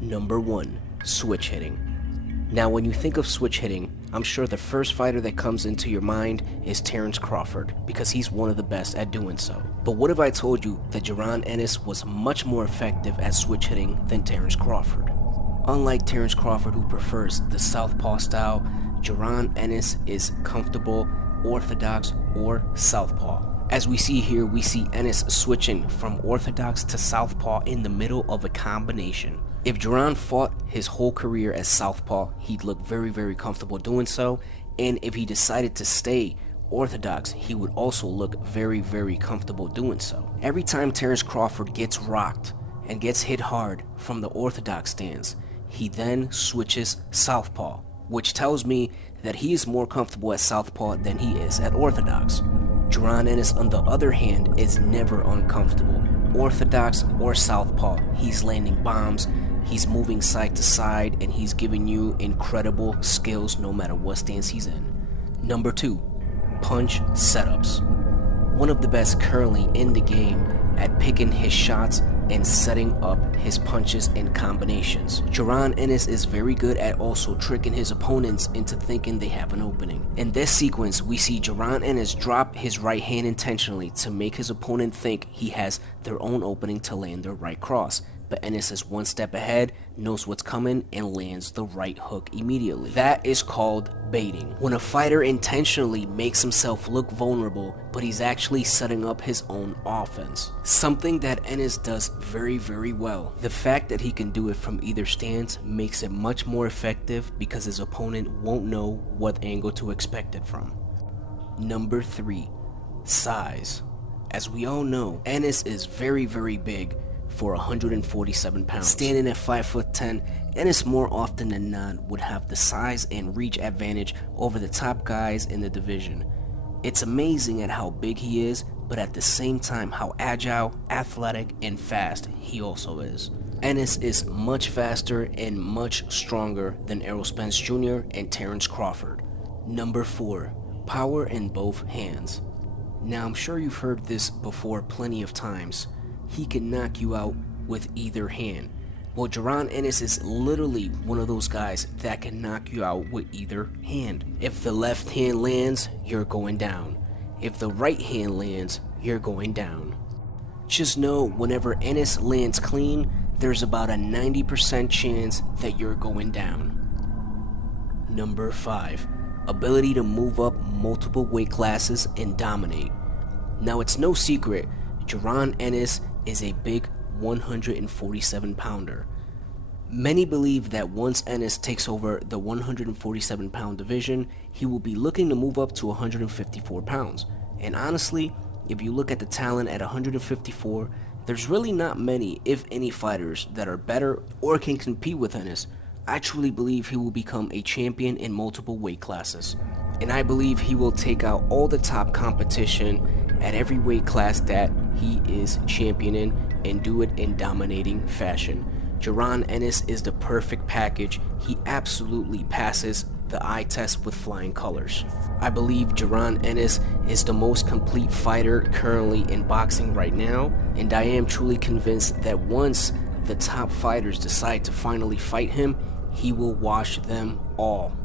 Number 1. Switch hitting. Now when you think of switch hitting, I'm sure the first fighter that comes into your mind is Terrence Crawford, because he's one of the best at doing so. But what if I told you that Jaron Ennis was much more effective at switch hitting than Terrence Crawford? Unlike Terrence Crawford, who prefers the southpaw style, Jaron Ennis is comfortable, orthodox, or southpaw. As we see here, we see Ennis switching from orthodox to southpaw in the middle of a combination. If Jaron fought his whole career as southpaw, he'd look very comfortable doing so, and if he decided to stay orthodox, he would also look very comfortable doing so. Every time Terrence Crawford gets rocked and gets hit hard from the orthodox stance, he then switches southpaw, which tells me that he is more comfortable at southpaw than he is at orthodox. Jaron Ennis, on the other hand, is never uncomfortable. Orthodox or southpaw, he's landing bombs, he's moving side to side, and he's giving you incredible skills no matter what stance he's in. Number 2. Punch setups. One of the best currently in the game at picking his shots and setting up his punches and combinations. Jaron Ennis is very good at also tricking his opponents into thinking they have an opening. In this sequence, we see Jaron Ennis drop his right hand intentionally to make his opponent think he has their own opening to land their right cross. But Ennis is one step ahead, knows what's coming, and lands the right hook immediately. That is called baiting. When a fighter intentionally makes himself look vulnerable, but he's actually setting up his own offense. Something that Ennis does very well. The fact that he can do it from either stance makes it much more effective because his opponent won't know what angle to expect it from. Number 3. Size. As we all know, Ennis is very big for 147 pounds. Standing at 5'10", Ennis more often than not would have the size and reach advantage over the top guys in the division. It's amazing at how big he is, but at the same time how agile, athletic, and fast he also is. Ennis is much faster and much stronger than Errol Spence Jr. and Terrence Crawford. Number 4. Power in both hands. Now I'm sure you've heard this before plenty of times. He can knock you out with either hand. Well, Jaron Ennis is literally one of those guys that can knock you out with either hand. If the left hand lands, you're going down. If the right hand lands, you're going down. Just know whenever Ennis lands clean, there's about a 90% chance that you're going down. Number 5. Ability to move up multiple weight classes and dominate. Now it's no secret, Jaron Ennis is a big 147 pounder. Many believe that once Ennis takes over the 147 pound division, he will be looking to move up to 154 pounds. And honestly, if you look at the talent at 154, there's really not many, if any, fighters that are better or can compete with Ennis. I truly believe he will become a champion in multiple weight classes. And I believe he will take out all the top competition at every weight class that he is championing and do it in dominating fashion. Jaron Ennis is the perfect package. He absolutely passes the eye test with flying colors. I believe Jaron Ennis is the most complete fighter currently in boxing right now, and I am truly convinced that once the top fighters decide to finally fight him, he will wash them all.